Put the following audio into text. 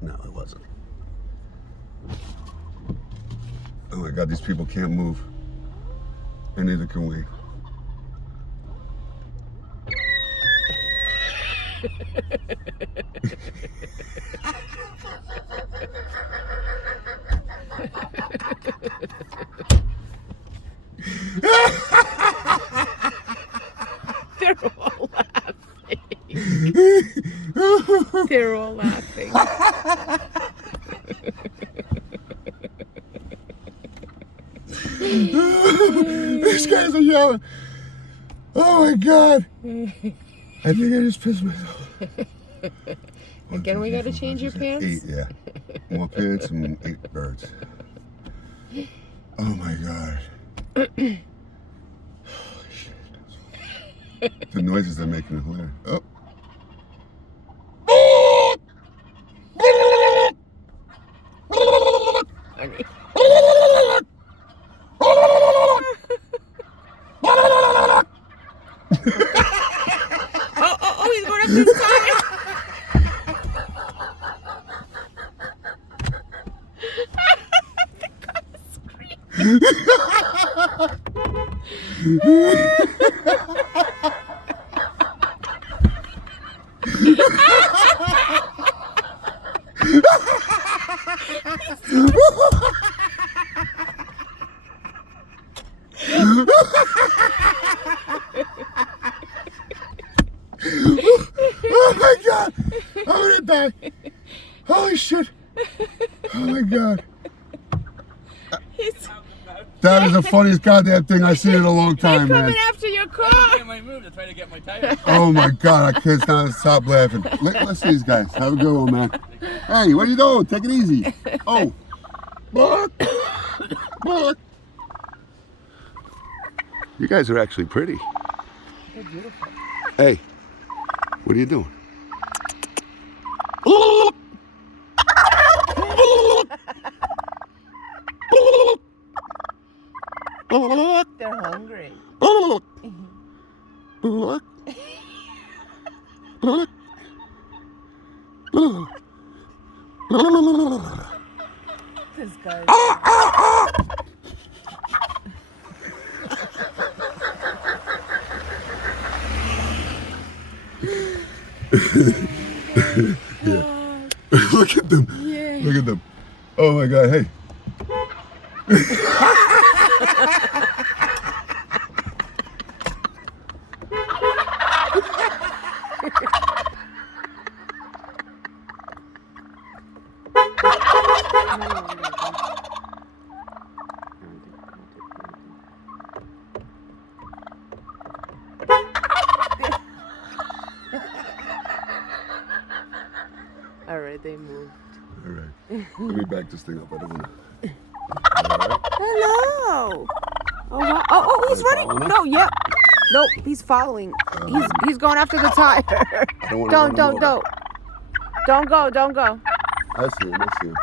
No, it wasn't. Oh my God, these people can't move. And neither can we. They're all laughing. They're all laughing. These guys are yelling. Oh my God. I think I just pissed myself. Again, we gotta change your pants? 8, yeah. More pants and 8 birds. Oh my God. Holy shit. The noises they're making are hilarious. Oh. Honey. Oh, he's going up this tire. Oh my God! I'm gonna die! Holy shit! Oh my God! That is the funniest goddamn thing I've seen in a long time, man. Coming after your car. I might move to try to get my tire. Oh my God, I can't stop laughing. Let's see these guys. Have a good one, man. Hey, what are you doing? Take it easy. Oh. Look. Look. You guys are actually pretty. They're beautiful. Hey, what are you doing? They're hungry. This guy. Yeah. Look at them. Yeah. Look at them. Oh my God, hey. All right, they moved. All right. Let me back this thing up. I don't want to. Hello. Oh, wow. Oh, he's running. No, yep. Nope, he's following. He's going after the tire. I don't want to Don't go. Don't go. I see him. I see him.